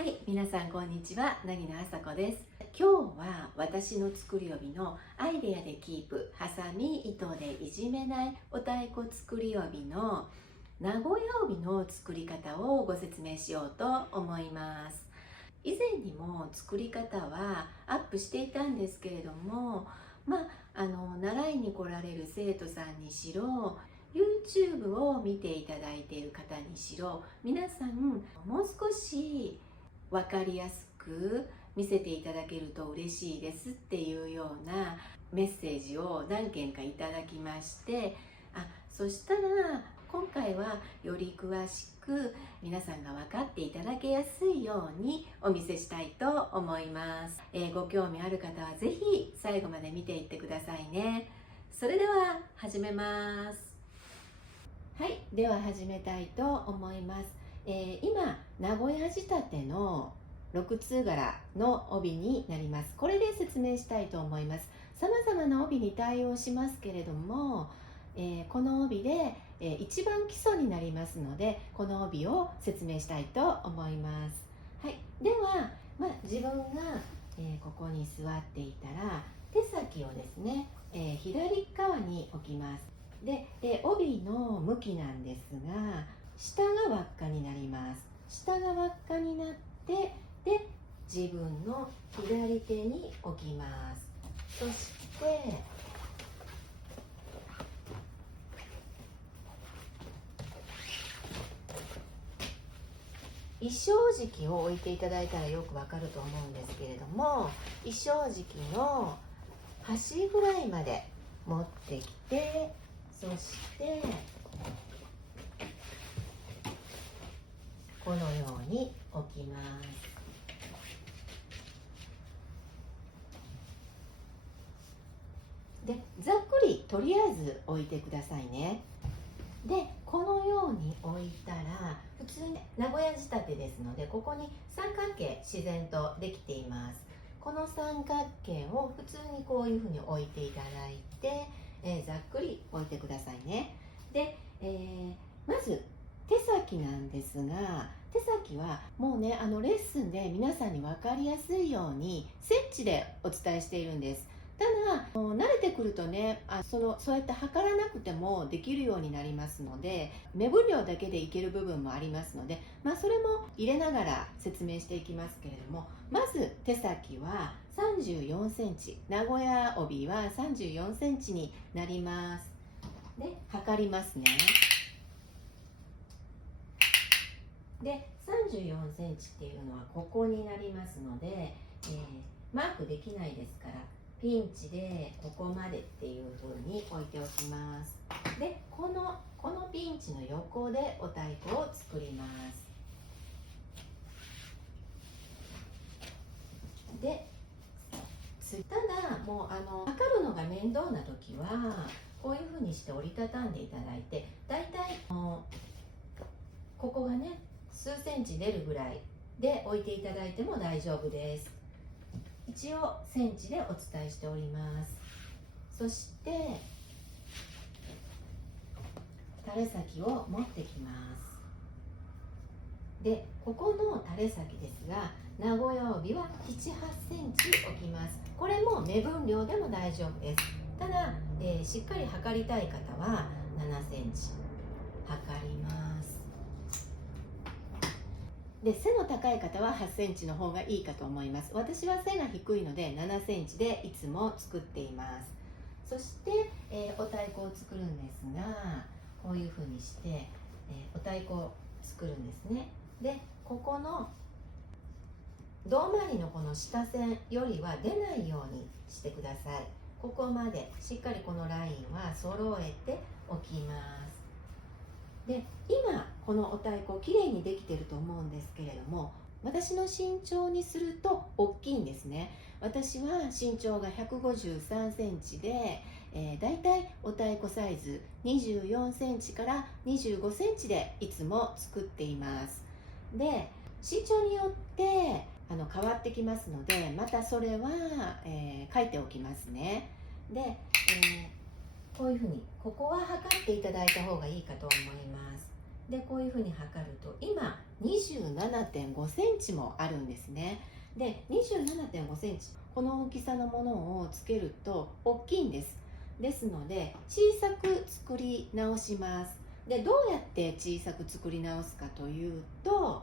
はい、皆さんこんにちは、凪野麻子です。今日は私の作り帯のアイデアでキープ、ハサミ糸でいじめないお太鼓作り帯の名古屋帯の作り方をご説明しようと思います。以前にも作り方はアップしていたんですけれども、習いに来られる生徒さんにしろ、YouTube を見ていただいている方にしろ、皆さんもう少し分かりやすく見せていただけると嬉しいですっていうようなメッセージを何件かいただきまして、そしたら今回はより詳しく皆さんが分かっていただけやすいようにお見せしたいと思います。ご興味ある方はぜひ最後まで見ていってくださいね。それでは始めます。はい、では始めたいと思います。今名古屋仕立ての6通柄の帯になります。これで説明したいと思います。さまざまな帯に対応しますけれども、この帯で、一番基礎になりますので、この帯を説明したいと思います。はい、では、自分が、ここに座っていたら手先をですね、左側に置きます。で、帯の向きなんですが、下が輪っかになります。下が輪っかになって、で自分の左手に置きます。そして衣装敷を置いていただいたらよくわかると思うんですけれども、衣装敷の端ぐらいまで持ってきて、そしてこのように置きます。で、ざっくりとりあえず置いてくださいね。で、このように置いたら、普通に名古屋仕立てですので、ここに三角形自然とできています。この三角形を普通にこういうふうに置いていただいて、ざっくり置いてくださいね。で、まず手先なんですが、手先はもうね、レッスンで皆さんに分かりやすいようにセンチでお伝えしているんです。ただ慣れてくるとね、そうやって測らなくてもできるようになりますので、目分量だけでいける部分もありますので、それも入れながら説明していきますけれども、まず手先は34センチ、名古屋帯は34センチになります。で、測りますね。で、34センチっていうのはここになりますので、マークできないですから、ピンチでここまでっていう風に置いておきます。で、このピンチの横でお太鼓を作ります。で、ただもう測るのが面倒な時はこういう風にして折りたたんでいただいて、だいたいここがね数センチ出るぐらいで置いていただいても大丈夫です。一応センチでお伝えしております。そして垂れ先を持ってきます。で、ここの垂れ先ですが、名古屋帯は7、8センチ置きます。これも目分量でも大丈夫です。ただ、しっかり測りたい方は7センチ測ります。で、背の高い方は8センチの方がいいかと思います。私は背が低いので7センチでいつも作っています。そして、お太鼓を作るんですが、こういうふうにして、お太鼓を作るんですね。で、ここの胴回りのこの下線よりは出ないようにしてください。ここまでしっかりこのラインは揃えておきます。で、今このお太鼓きれいにできてると思うんですけれども、私の身長にすると大きいんですね。私は身長が153センチで、だいたいお太鼓サイズ24センチから25センチでいつも作っています。で、身長によって変わってきますので、またそれは、書いておきますね。で、こういうふうにここは測っていただいた方がいいかと思います。でこういうふうに測ると今27.5センチもあるんですね。で27.5センチ、この大きさのものをつけると大きいんです。ですので小さく作り直します。でどうやって小さく作り直すかというと、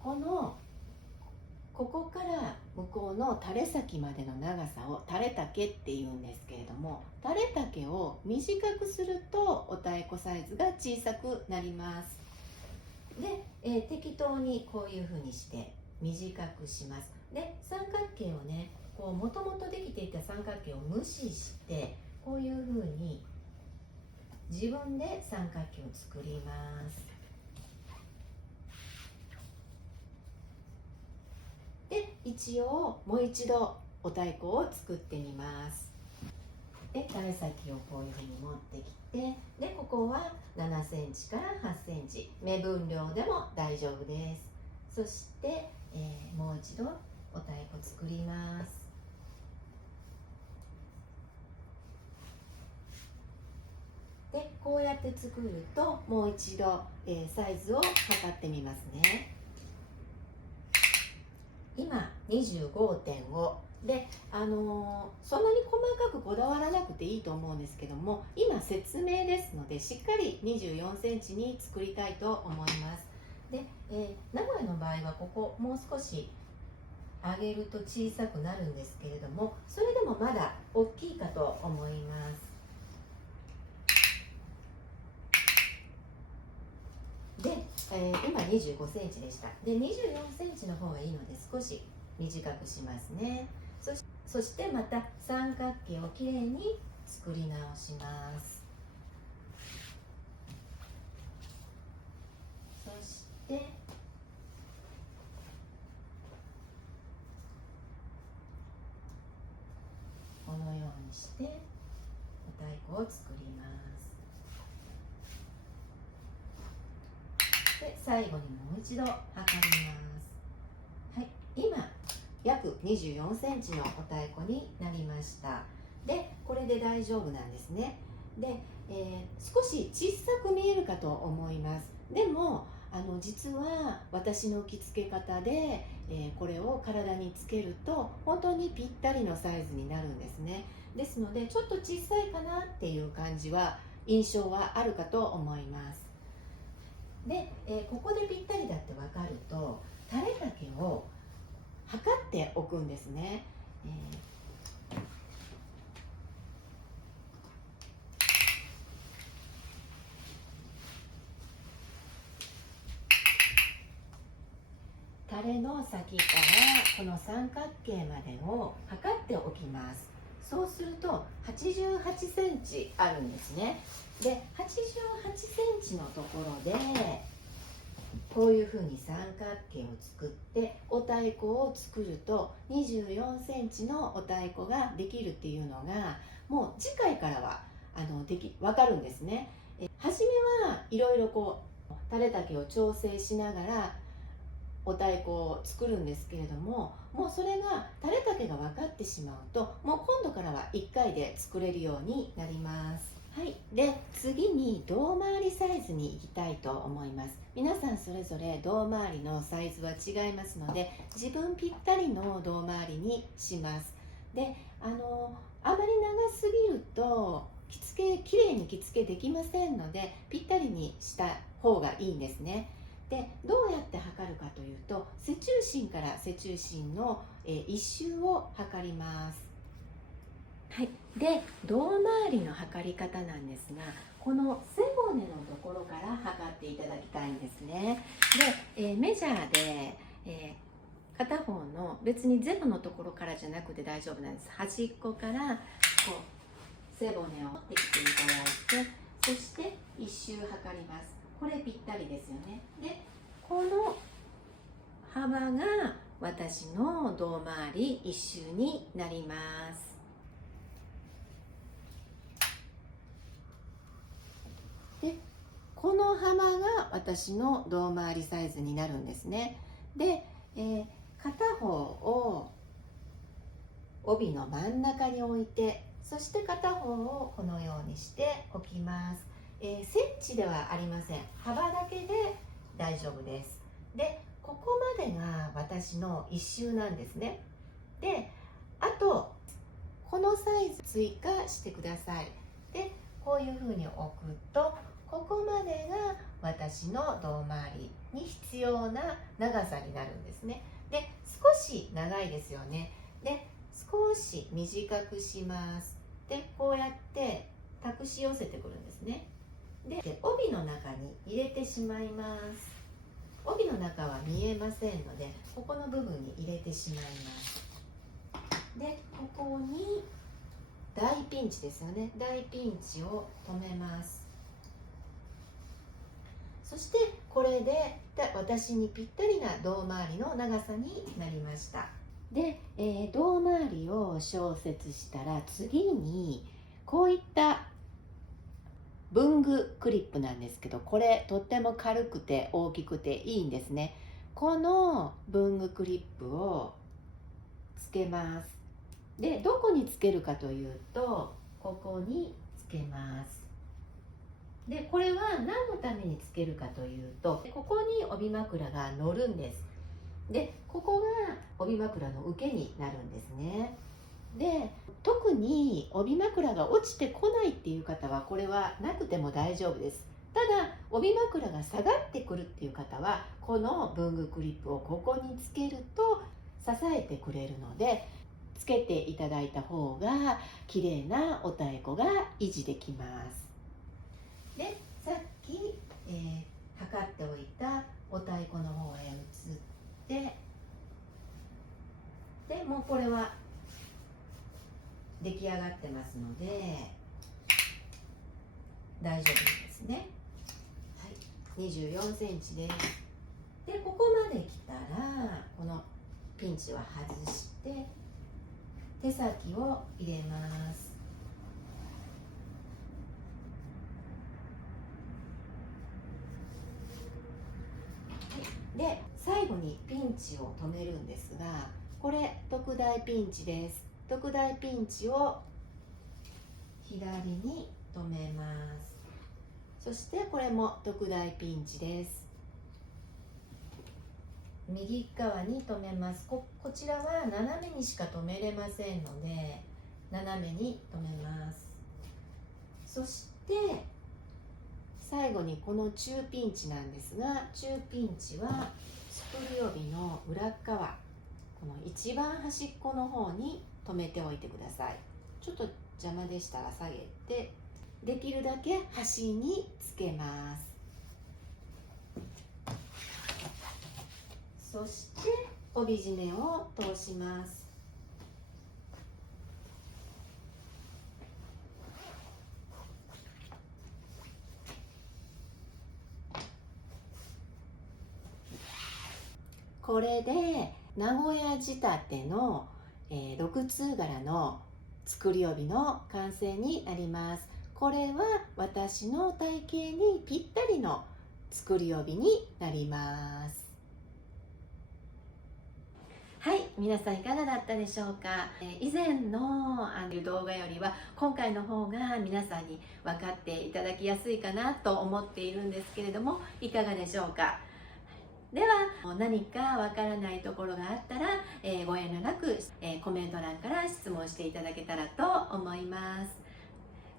ここから向こうの垂れ先までの長さを垂れ丈っていうんですけれども、垂れ丈を短くするとお太鼓サイズが小さくなります。で、適当にこういうふうにして短くします。で三角形をね、もともとできていた三角形を無視してこういうふうに自分で三角形を作ります。で一応もう一度お太鼓を作ってみます。で垂れ先をこういうふうに持ってきて、でここは7センチから8センチ、目分量でも大丈夫です。そして、もう一度お太鼓作ります。でこうやって作るともう一度、サイズを測ってみますね。今25.5で、そんなに細かくこだわらなくていいと思うんですけども、今説明ですのでしっかり24センチに作りたいと思います。で、名古屋の場合はここもう少し上げると小さくなるんですけれども、それでもまだ大きいかと思います。で、今25センチでした。で24センチの方がいいので少し短くしますね。そしてまた三角形をきれいに作り直します。そしてこのようにしてお太鼓を作ります。で最後にもう一度測ります。はい、今約24センチのお太鼓になりました。でこれで大丈夫なんですね。で、少し小さく見えるかと思います。でも実は私の着付け方で、これを体につけると本当にぴったりのサイズになるんですね。ですのでちょっと小さいかなっていう感じは印象はあるかと思います。で、ここでぴったりだって分かると垂れ丈を測っておくんですね。垂れの先からこの三角形までを測っておきます。そうすると88センチあるんですね。で88センチのところでこういうふうに三角形を作ってお太鼓を作ると24センチのお太鼓ができるっていうのがもう次回からは分かるんですね。初めはいろいろ垂れ丈を調整しながらお太鼓を作るんですけれども、もうそれが垂れ丈が分かってしまうともう今度からは1回で作れるようになります。はい、で次に胴回りサイズに行きたいと思います。皆さんそれぞれ胴回りのサイズは違いますので自分ぴったりの胴回りにします。であまり長すぎるときれいに着付けできませんのでぴったりにした方がいいんですね。でどうやって測るかというと背中心から背中心の1周を測ります。はい、で胴回りの測り方なんですが、この背骨のところから測っていただきたいんですね。で、メジャーで、片方の別にゼロのところからじゃなくて大丈夫なんです。端っこから背骨を持ってきていただいて、そして1周測ります。これぴったりですよね。でこの幅が私の胴回り1周になります。でこの幅が私の胴回りサイズになるんですね。で、片方を帯の真ん中に置いてそして片方をこのようにして置きます。センチではありません。幅だけで大丈夫です。で、ここまでが私の一周なんですね。で、あとこのサイズ追加してください。で、こういうふうに置くと、ここまでが私の胴回りに必要な長さになるんですね。で、少し長いですよね。で、少し短くします。で、こうやって託し寄せてくるんですね。で、帯の中に入れてしまいます。帯の中は見えませんので、ここの部分に入れてしまいます。で、ここに大ピンチですよね。大ピンチを止めます。そしてこれで私にぴったりな胴回りの長さになりました。で、胴回りを小説したら、次にこういった文具クリップなんですけど、これとっても軽くて大きくていいんですね。この文具クリップをつけます。で、どこにつけるかというと、ここにつけます。で、これは何のためにつけるかというと、ここに帯枕が乗るんです。で、ここが帯枕の受けになるんですね。で、特に帯枕が落ちてこないっていう方はこれはなくても大丈夫です。ただ帯枕が下がってくるっていう方は、この文具クリップをここにつけると支えてくれるので、つけていただいた方が綺麗なお太鼓が維持できます。で、さっき、測っておいたお太鼓の方へ移って、でもうこれは出来上がってますので大丈夫ですね。はい、24センチです。で、ここまで来たらこのピンチを外して手先を入れます。で、最後にピンチを止めるんですが、これ特大ピンチです。特大ピンチを左に止めます。そしてこれも特大ピンチです。右側に止めます。こちらは斜めにしか止めれませんので、斜めに止めます。そして最後にこの中ピンチなんですが、中ピンチは作り帯の裏側、この一番端っこの方に止めておいてください。ちょっと邪魔でしたら下げて、できるだけ端につけます。そして帯締めを通します。これで名古屋仕立ての、6通柄の作り帯の完成になります。これは私の体型にぴったりの作り帯になります。はい、皆さんいかがだったでしょうか。以前の動画よりは今回の方が皆さんに分かっていただきやすいかなと思っているんですけれども、いかがでしょうか。では何かわからないところがあったら、ご遠慮なく、コメント欄から質問していただけたらと思います。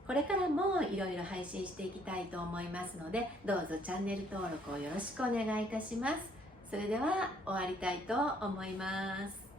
これからもいろいろ配信していきたいと思いますので、どうぞチャンネル登録をよろしくお願いいたします。それでは終わりたいと思います。